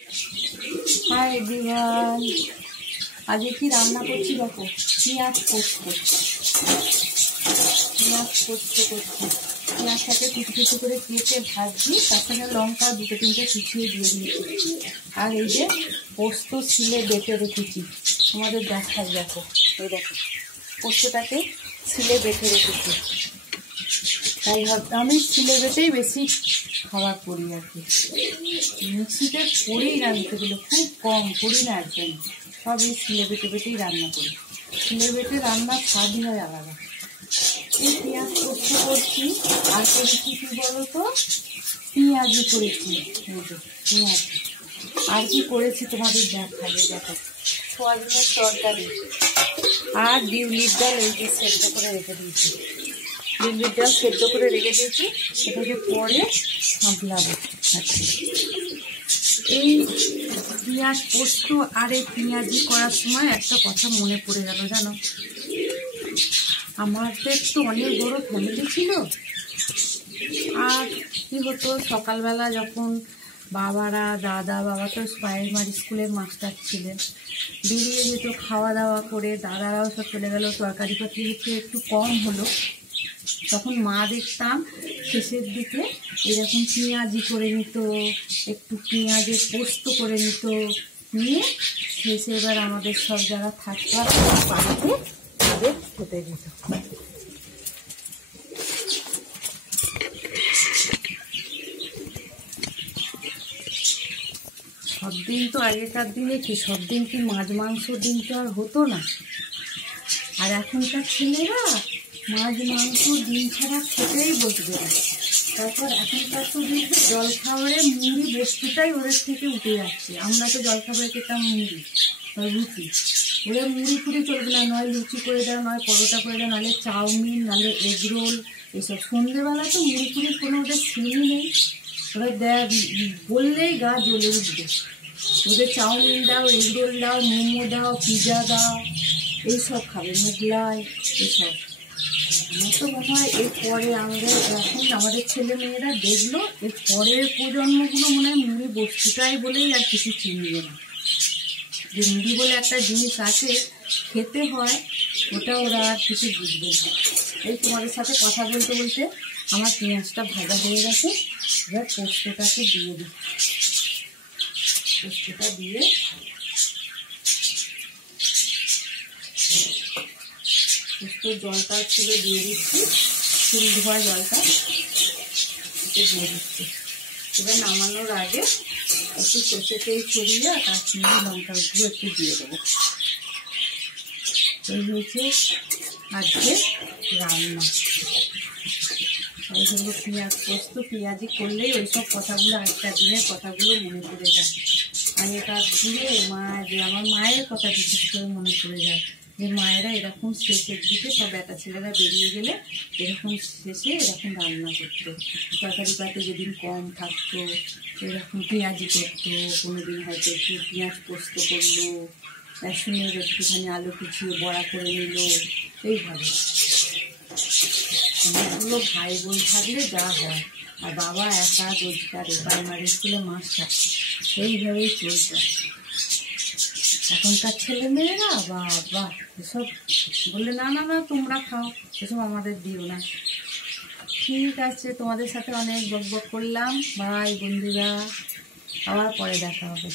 Hi everyone, আজকে কি রান্না করছি দেখো। পেঁয়াজ পোস্ত করছি। পেঁয়াজটাকে কুচি কুচি করে কেটে ভাজছি, তার সঙ্গে লঙ্কা দুটো তিনটে কুচিয়ে দিয়ে দিয়েছি। আর এই যে পোস্ত ছিলে বেটে রেখেছি, তোমাদের দেখাই। দেখো এই দেখো, পোস্তটাকে ছিলে বেটে রেখেছি। তাই আমি ছিলে বেটেই বেশি খাবার করি আর কি। মিক্সিতে করেই রাঁধতে গেলে খুব কম করি না, একদম সব এই ছিলে বেটে বেটেই রান্না করি। ছিলে বেটে রান্নার স্বাদই হয় আলাদা। এই পেঁয়াজ পোস্ত করছি, আর করেছি কি বলো তো, পেঁয়াজি করেছি। পেঁয়াজ আর কি করেছি তোমাদের দেখাবে। দেখো, সোয়াবিনের তরকারি আর বিউলির ডাল এই যে সেদ্ধ করে রেখে দিয়েছি। বিউলির ডাল সেদ্ধ করে রেখে দিয়েছি, এটাকে পরে সাঁতলাবো। এই পেঁয়াজ পোস্ত আর এই পেঁয়াজি করার সময় একটা কথা মনে পড়ে গেল, জানো, আমাদের তো অনেক বড় ফ্যামিলি ছিল। আর কি হতো, সকালবেলা যখন বাবা তো প্রাইমারি স্কুলের মাস্টার ছিলেন, বেরিয়ে যেত খাওয়া দাওয়া করে, দাদারাও সব চলে গেল, তরকারি পাতি হচ্ছে একটু কম হলো, তখন মা দেখতাম শেষের দিকে এরকম পেঁয়াজি করে নিত, একটু পেঁয়াজের পোস্ত করে নিত, নিয়ে শেষে এবার আমাদের সব যারা থাকতো বাড়িতে তাদের খেতে দিত। সব দিন তো আগেকার দিনে কি সব দিন কি মাছ মাংস দিন তো আর হতো না। আর এখনকার ছেলেরা মাছ মাংস ডিম ছাড়া খেতেই বসবে না। তারপর এখনকার তো দেখবে জলখাবারে মুড়ি বস্তুটাই ওদের থেকে উঠে যাচ্ছে। আমরা তো জলখাবারে খেতাম মুড়ি বা রুটি, ওরা মুড়ি ফুড়ি চলবে না, নয় লুচি করে দাও, নয় পরোটা করে দাও, নাহলে চাউমিন, নাহলে এগরোল, এসব। সন্ধ্যেবেলা তো মুড়ি ফুড়ির কোনো ওদের সিনই নেই। ওরা বললেই গা জ্বলে উঠবে। ওদের চাউমিন দাও, এগরোল দাও, মোমো দাও, পিজা দাও, এইসব খাবে, মোগলাই, এসব। আমার তো মনে হয় এরপরে আমাদের ছেলে মেয়েরা দেখলো, এর পরের প্রজন্মগুলো মনে হয় মুড়ি বস্তুটাই বলেই আর কিছু চিনবে না, যে মুড়ি বলে একটা জিনিস আছে, খেতে হয়, ওটা ওরা আর কিছু বুঝবে না। এই তোমাদের সাথে কথা বলতে বলতে আমার পেঁয়াজটা ভাজা হয়ে গেছে, এবার পোস্তটাকে দিয়ে দিই। পোস্তটা দিয়ে পোস্তর জলটা ছিল দিয়ে দিচ্ছি, চুল ধোয়া জলটা দিয়ে দিচ্ছি। এবার নামানোর আগে একটু সর্ষে তেল ছড়িয়ে আর কাশ্মীরি লঙ্কার গুঁড়ো একটু দিয়ে দেবো। এই হয়েছে আজকে রান্না। এই হলো পেঁয়াজ পোস্ত। পেঁয়াজি করলেই ওইসব কথাগুলো, একটা দিনের কথাগুলো মনে পড়ে যায়। আগেকার দিনে আমার মায়ের কথা বিশেষ করে মনে পড়ে যায়, যে মায়েরা এরকম শেষের দিকে সব বেটা ছেলেরা বেরিয়ে গেলে এরকম শেষে এরকম রান্না করতো। তরকারি পাতে যেদিন কম থাকতো এরকম পেঁয়াজি করতো, কোনোদিন হয়তো একটু পেঁয়াজ পোস্ত করলো, বেসনের একটুখানি আলু কুচিয়ে বড়া করে নিল, এইভাবে। অনেকগুলো ভাই বোন থাকলে যা হয়, আর বাবা একা রোজগারে প্রাইমারি স্কুলে মাস্টার, এইভাবেই চলছে। এখনকার ছেলে মেয়েরা বাবা এসব বললে না না না তোমরা খাও, এসব আমাদের দিও না। ঠিক আছে, তোমাদের সাথে অনেক বকবক করলাম, বাই বন্ধুরা, আবার পরে দেখা হবে।